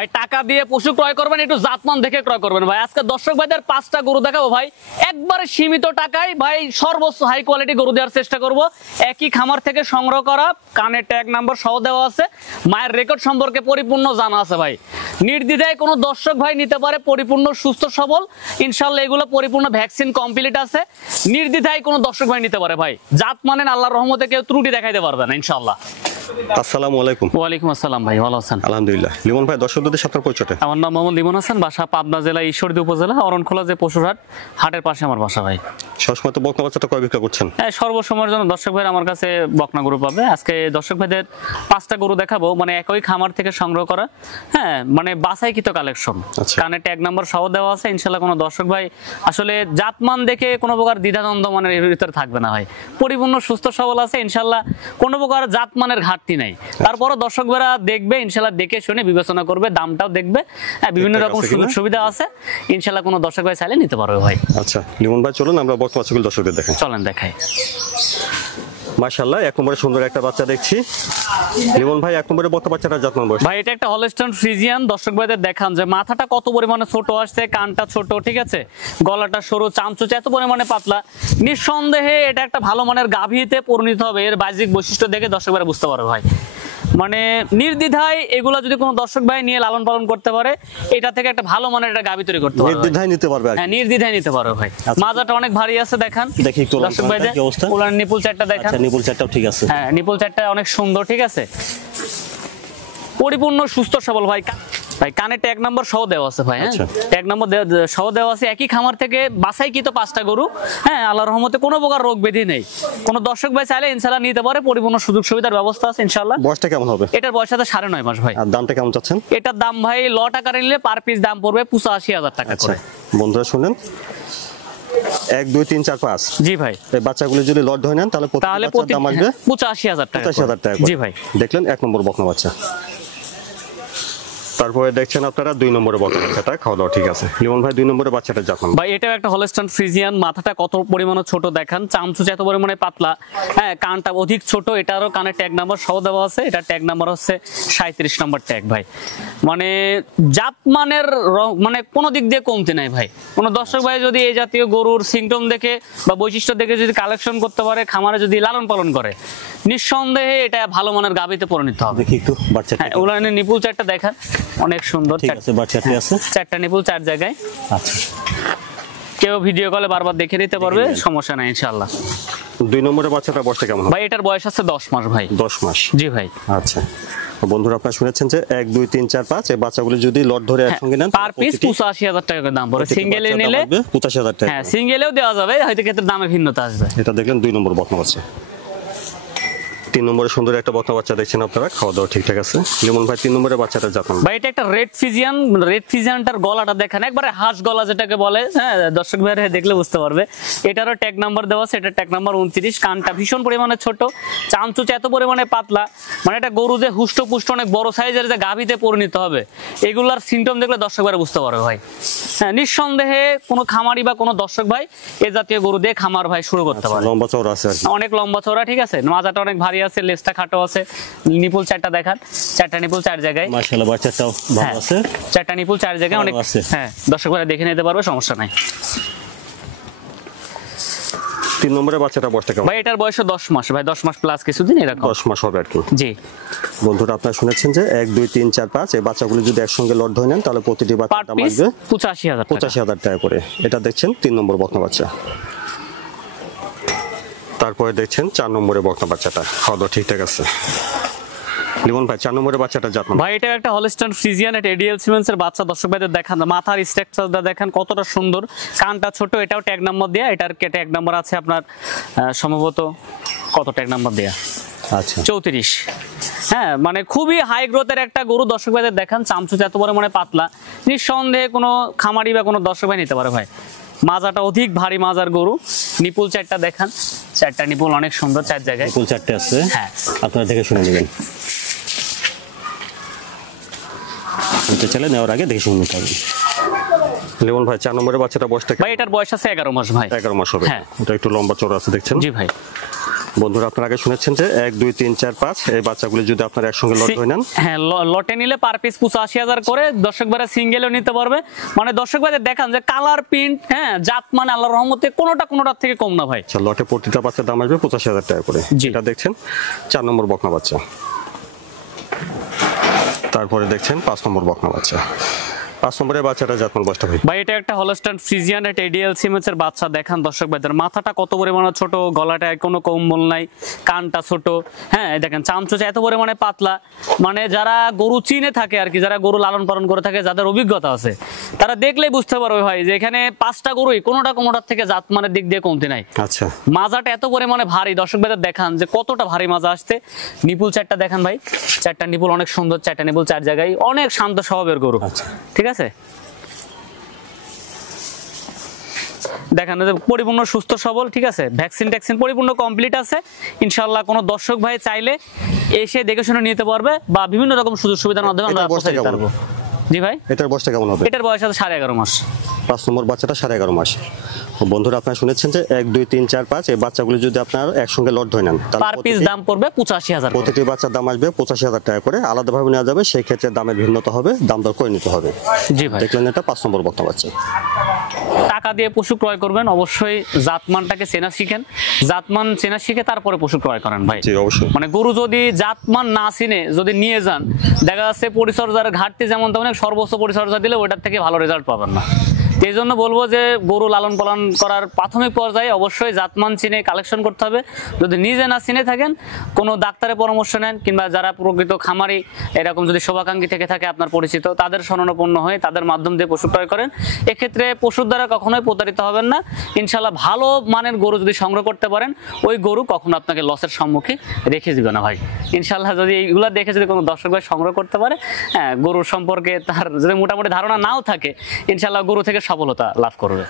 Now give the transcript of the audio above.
ভাই টাকা দিয়ে পশু ক্রয় করবেন, একটু জাতমান দেখে ক্রয় করবেন ভাই। আজকে দর্শক ভাইদের 5টা গরু দেখাবো ভাই, একবারে সীমিত টাকায় ভাই, সর্বোচ্চ হাই কোয়ালিটি গরু দেওয়ার চেষ্টা করব। একই খামার থেকে সংগ্রহ করা, কানে ট্যাগ নাম্বার সহ দেওয়া আছে, মায়ের রেকর্ড সম্পর্কে পরিপূর্ণ জানা আছে ভাই। নির্দ্বিধায় কোনো দর্শক ভাই নিতে পারে, পরিপূর্ণ সুস্থ সবল ইনশাআল্লাহ। এগুলো পরিপূর্ণ ভ্যাকসিন কমপ্লিট আছে, নির্দ্বিধায় কোনো দর্শক ভাই নিতে পারে ভাই। জাত মানেন, আল্লাহর রহমতে কেউ ত্রুটি দেখাইতে পারবে না ইনশাআল্লাহ। আসসালামু আলাইকুম। ওয়ালাইকুম আসসালাম ভাই, ভালো আছেন? আলহামদুলিল্লাহ। লিমন ভাই, দর্শকদের সাথে পরিচয়টা। আমার নাম মোহাম্মদ লিমন হাসান, বাসা পাবনা জেলা ঈশ্বরদী উপজেলা অরণখোলা যে পশুরহাট, হাটের পাশে আমার বাসা ভাই। সবসময় তো বকনা বাচ্চাটা কয় বিক্রি করছেন? হ্যাঁ, সর্বসময়ের জন্য দর্শক ভাই আমার কাছে বকনা গরু পাবে। আজকে দর্শক ভাইদের 5টা গরু দেখাবো, মানে একই খামার থেকে সংগ্রহ করা, হ্যাঁ মানে বাছাইকৃত কালেকশন। কানে ট্যাগ নাম্বার সহ দেওয়া আছে ইনশাআল্লাহ। কোনো দর্শক ভাই আসলে জাতমান দেখে কোনো প্রকার দ্বিধাদ্বন্দ্ব মানের এর ভিতরে থাকবে না ভাই, পরিপূর্ণ সুস্থ সবল আছে ইনশাআল্লাহ, কোনো প্রকার জাতমানের ঘাটতি নাই। তারপরও দর্শক ভাইরা দেখবে ইনশাআল্লাহ, দেখে শুনে বিবেচনা করবে, দামটাও দেখবে, হ্যাঁ বিভিন্ন রকম সুযোগ সুবিধা আছে ইনশাআল্লাহ। কোনো দর্শক ভাই চাইলে নিতে পারবে ভাই। আচ্ছা লিমন ভাই, চলুন আমরা বকনা বাচ্চাগুলো দর্শকদের দেখাই। চলেন দেখাই। মাশাআল্লাহ, এক নম্বরে সুন্দর একটা বাচ্চা দেখছি। লিমন ভাই, এক নম্বরে বকনা বাচ্চাটা জাতমান বয়স? ভাই এটা একটা হলস্টাইন ফ্রিজিয়ান। দর্শক ভাইদের দেখান যে মাথাটা কত পরিমাণে ছোট আসছে, কানটা ছোট, ঠিক আছে, গলাটা সরু, চামচুচ এত পরিমাণে পাতলা। নিঃসন্দেহে এটা একটা ভালো মানের গাভীতে পরিণত হবে। এর বাহ্যিক বৈশিষ্ট্য দেখে দর্শক ভাইরা বুঝতে পারবে ভাই। মানে নির্দ্বিধায় এগুলা যদি কোনো দর্শক ভাই নিয়ে লালন পালন করতে পারে, এটা থেকে একটা ভালো মানের একটা গাভী তৈরি করতে পারবে। নির্দ্বিধায় নিতে পারবে? হ্যাঁ, নির্দ্বিধায় নিতে পারবে ভাই। মাজাটা অনেক ভারী আছে, দেখান দেখি একটু দর্শক ভাইদের। ওলার নিপুল চারটা দেখান। আচ্ছা, নিপুল চারটাও ঠিক আছে। হ্যাঁ, নিপুল চারটা অনেক সুন্দর, ঠিক আছে, পরিপূর্ণ সুস্থ সবল ভাই। ভাই কানে ট্যাগ নাম্বার সহ দেওয়া আছে ভাই। হ্যাঁ, ট্যাগ নাম্বার সহ দেওয়া আছে। একই খামার থেকে বাছাইকৃত 5টা গরু। হ্যাঁ, আল্লাহর রহমতে কোনো প্রকার রোগ ব্যাধি নেই। কোনো দর্শক ভাই চাইলে ইনশাআল্লাহ নিতে পারে, পরিপূর্ণ সুযোগ সুবিধার ব্যবস্থা আছে ইনশাআল্লাহ। বয়সটা কেমন হবে? এটার বয়স আছে 9.5 মাস ভাই। আর দামটা কেমন চাচ্ছেন? এটার দাম ভাই লট আকারে নিলে পার পিস দাম পড়বে 85,000 টাকা করে। বন্ধুরা শুনেন, 1 2 3 4 5। জি ভাই, এই বাচ্চাগুলো যদি লট ধরে নেন তাহলে প্রতি দাম আসবে 85,000 টাকা। 85,000 টাকা। জি ভাই, দেখলেন 1 নম্বর বকনা বাচ্চা। তারপরে দেখছেন আপনারা 2 নম্বরে বকনা বাচ্চাটা, খাওয়া দাওয়া ঠিক আছে। লিমন ভাই, 2 নম্বরে বাচ্চাটা জাতমান ভাই। এটাও একটা হলস্টাইন ফ্রিজিয়ান। মাথাটা কত পরিমাণে ছোট দেখান, চামচুচ এত পরিমাণে পাতলা, হ্যাঁ কানটা অধিক ছোট। এটারও কানে ট্যাগ নাম্বার সহ দেওয়া আছে। এটা ট্যাগ নাম্বার হচ্ছে 37 নম্বর ট্যাগ ভাই। মানে জাতমানের মানে কোনো দিক দিয়ে কমতি নাই ভাই। কোনো দর্শক ভাই যদি এই জাতীয় গরুর সিমটম দেখে বা বৈশিষ্ট্য দেখে যদি কালেকশন করতে পারে, খামারে যদি লালন পালন করে, নিঃসন্দেহে এটা ভালো মানের গাভীতে পরিণত হবে। দেখি একটু বাচ্চাটা। হ্যাঁ, ওলানের নিপুল চারটা দেখান, অনেক সুন্দর। ঠিক আছে, বাচ্চাটি আছে। 4টা নিপুল 4 জায়গায়। আচ্ছা, কেউ ভিডিও কলে বারবার দেখে নিতে পারবে, সমস্যা নাই ইনশাআল্লাহ। 2 নম্বরে বাচ্চাটা বয়সটা কেমন হবে? ভাই এটার বয়স আছে 10 মাস ভাই। 10 মাস? জি ভাই। আচ্ছা বন্ধুরা, আপনারা শুনেছেন যে 1 2 3 4 5 এই বাচ্চাগুলো যদি লট ধরে একসঙ্গে নেন পার পিস 85,000 টাকা করে দাম পড়ে। সিঙ্গেলে নিলে 85,000 টাকা। হ্যাঁ, সিঙ্গেলেও দেওয়া যাবে, হয়তো ক্ষেত্রে দামে ভিন্নতা আসবে। এটা দেখলেন 2 নম্বর বকনা বাচ্চা। 3 নম্বরে সুন্দর একটা বকনা বাচ্চা দেখছেন আপনারা, খাওয়া দাওয়া ঠিকঠাক আছে। লিমন ভাই, 3 নম্বরে বাচ্চাটা জাতমান ভাই। এটা একটা রেড ফিজিয়ান। রেড ফিজিয়ানটার গলাটা দেখেন, একবারে হাঁস গলা যেটাকে বলে। হ্যাঁ, দর্শক ভাইরা দেখলে বুঝতে পারবে। এটারও ট্যাগ নাম্বার দেওয়া আছে। এটা ট্যাগ নাম্বার 29। কানটা ভীষণ পরিমাণে ছোট, চামচুচ এত পরিমাণে পাতলা। মানে এটা গরু যে হুষ্টপুষ্ট অনেক বড় সাইজের যে গাভীতে পরিণত হবে, এগুলার সিমটম দেখলে দর্শক ভাইরা বুঝতে পারবে ভাই। হ্যাঁ, নিঃসন্দেহে কোনো খামারি বা কোনো দর্শক ভাই এ জাতীয় গরু দিয়ে খামার ভাই শুরু করতে পারে। লম্বা চওড়া আছে, অনেক লম্বা চওড়া, ঠিক আছে, মাজাটা অনেক ভারী আছে, লেজটা খাটো আছে। নিপুল 4টা দেখান। 4টা নিপুল 4 জায়গায়। মাশাআল্লাহ, বাচ্চাটাও ভালো আছে। 4টা নিপুল 4 জায়গায় অনেক। হ্যাঁ, দর্শক ভাইরা দেখে নিতে পারবে, সমস্যা নাই। 3 নম্বরে বাচ্চাটা বয়সটা কেমন? ভাই এটার বয়স 10 মাস ভাই। 10 মাস প্লাস কিছুদিন এরকম। 10 মাস হবে আর কি। জি বন্ধুরা, আপনারা শুনেছেন যে 1 2 3 4 5 এই বাচ্চাগুলো যদি একসঙ্গে লট ধরে নেন তাহলে প্রতিটি বাচ্চার দাম আসবে 85,000 টাকা করে। এটা দেখছেন 3 নম্বর বকনা বাচ্চা। তারপরে দেখছেন 4 নম্বরে বকনা বাচ্চাটা, খাওয়া দাওয়া ঠিকঠাক আছে। লিমন ভাই, 4 নম্বরে বাচ্চাটা জাতমান? ভাই এটা একটা হলস্টাইন ফ্রিজিয়ান। এটা এডিএল সিমেন্সের বাচ্চা। দর্শক ভাইদের দেখান, মাথার স্ট্রাকচারটা দেখেন কতটা সুন্দর, কানটা ছোট। এটাও ট্যাগ নাম্বার দেয়া। এটার ট্যাগ নাম্বার আছে আপনার সম্ভবত কত ট্যাগ নাম্বার দেয়া? আচ্ছা, 34। হ্যাঁ, মানে খুবই হাই গ্রোথের একটা গরু। দর্শক ভাইদের দেখান, চামচুচ এত বড় মানে পাতলা। নিঃসন্দেহে কোনো খামারি বা কোনো দর্শক ভাই নিতে পারে ভাই। মাজাটা অধিক ভারী মাজার গরু। নিপুল 4টা দেখান। 4টা নিপুল অনেক সুন্দর, 4 জায়গায়। নিপুল 4টে আছে। হ্যাঁ, আপনারা দেখে শুনে নেবেন। নিতে চাইলে নেওয়ার আগে দেখে শুনে নিতে হবে। লিমন ভাই, 4 নম্বরের বাচ্চাটা বয়সটা? ভাই এটার বয়স আছে 11 মাস ভাই। 11 মাস হবে। হ্যাঁ, এটা একটু লম্বা চওড়া আছে দেখছেন। জি ভাই। বন্ধুরা আপনারা আগে শুনেছেন যে 1 2 3 4 5 এই বাচ্চাগুলি যদি আপনারা একসঙ্গে লট হয়ে নেন, হ্যাঁ লটে নিলে পার পিস 85,000 করে, দর্শক ভাইরা সিঙ্গেলও নিতে পারবে। মানে দর্শক ভাইদের দেখান যে কালার প্রিন্ট, হ্যাঁ জাত মানে আল্লাহর রহমতে কোনোটার থেকে কম না ভাই। আচ্ছা, লটে প্রতিটা বাচ্চার দাম আসবে 85,000 টাকা করে। জি। এটা দেখছেন 4 নম্বর বকনা বাচ্চা, তারপরে দেখছেন 5 নম্বর বকনা বাচ্চা। 5 নম্বরের বাচ্চাটা জাতমান বয়সটা ভাই? ভাই এটা একটা হলস্টাইন ফ্রিজিয়ান, এটা এডিএল সিমেন্সের বাচ্চা। দেখান দর্শক ভাইদের মাথাটা কত পরিমাণে ছোট, গলাটা কোনো কম্বল নাই, কানটা ছোট, হ্যাঁ দেখেন চামচোচা এত পরিমাণে পাতলা। মানে যারা গরু চিনে থাকে আর কি, যারা গরু লালন পালন করে থাকে, যাদের অভিজ্ঞতা আছে, তারা দেখলেই বুঝতে পারবে ভাই যে এখানে 5টা গরুই কোনোটার থেকে জাত মানের দিক দিয়ে কমতি নাই। আচ্ছা, মাজাটা এত পরিমাণে ভারী, দর্শক ভাইদের দেখান যে কতটা ভারী মাজা আসছে। নিপুল 4টা দেখান ভাই, 4টা নিপুল অনেক সুন্দর, 4টা নিপুল 4 জায়গায়, অনেক শান্ত স্বভাবের গরু। আচ্ছা। ঠিক আছে, দেখেন পরিপূর্ণ সুস্থ সবল, ঠিক আছে, ভ্যাকসিন পরিপূর্ণ কমপ্লিট আছে। ইনশাআল্লাহ কোনো দর্শক ভাই চাইলে এসে দেখে শুনে নিতে পারবে, বা বিভিন্ন রকম সুযোগ সুবিধার মাধ্যমে আমরা পৌঁছে দিতে পারবো। জি ভাই, এটার বয়সটা কেমন হবে? এটার বয়স আছে 11.5 মাস। 5 নম্বর বাচ্চাটা 11.5 মাস। বন্ধুরা আপনারা শুনেছেন যে 1 2 3 4 5 এই বাচ্চাগুলি যদি আপনারা একসঙ্গে লট ধরে নেন, পার পিস দাম পড়বে 85,000। প্রতিটি বাচ্চার দাম আসবে 85,000 টাকা করে, আলাদাভাবে নেওয়া যাবে, সেই ক্ষেত্রে দামের ভিন্নতা হবে, দাম দর করে নিতে হবে। জি ভাই, দেখলেন এটা 5 নম্বর বকনা বাচ্চা। টাকা দিয়ে পশু ক্রয় করবেন, অবশ্যই জাতমানটাকে চেনা শিখেন, জাতমান চেনা শিখে তারপরে পশু ক্রয় করেন ভাই। জি অবশ্যই। মানে গরু যদি জাতমান না চিনে যদি নিয়ে যান, দেখা যাচ্ছে পরিচর্যার ঘাটতি যেমন তেমন, সর্বোচ্চ পরিচর্যা দিলে ওটার থেকে ভালো রেজাল্ট পাবেন না। এই জন্য বলবো যে গরু লালন পালন করার প্রাথমিক পর্যায়ে অবশ্যই জাতমান চিনে কালেকশন করতে হবে। যদি নিজে না চিনে থাকেন, কোনো ডাক্তারের পরামর্শ নেন, কিংবা যারা প্রকৃত খামারি এরকম যদি শুভাকাঙ্ক্ষী থেকে থাকে আপনার পরিচিত, তাদের শরণাপন্ন হয়ে তাদের মাধ্যম দিয়ে পশু ক্রয় করেন। এক্ষেত্রে পশুর দ্বারা কখনোই প্রতারিত হবেন না। ইনশাল্লাহ ভালো মানের গরু যদি সংগ্রহ করতে পারেন, ওই গরু কখনো আপনাকে লসের সম্মুখে রেখে দিবে না ভাই। ইনশাল্লাহ যদি এইগুলা দেখে যদি কোনো দর্শক ভাই সংগ্রহ করতে পারে, হ্যাঁ গরুর সম্পর্কে তার যদি মোটামুটি ধারণা নাও থাকে, ইনশাল্লাহ গরু থেকে সফলতা লাভ করবে।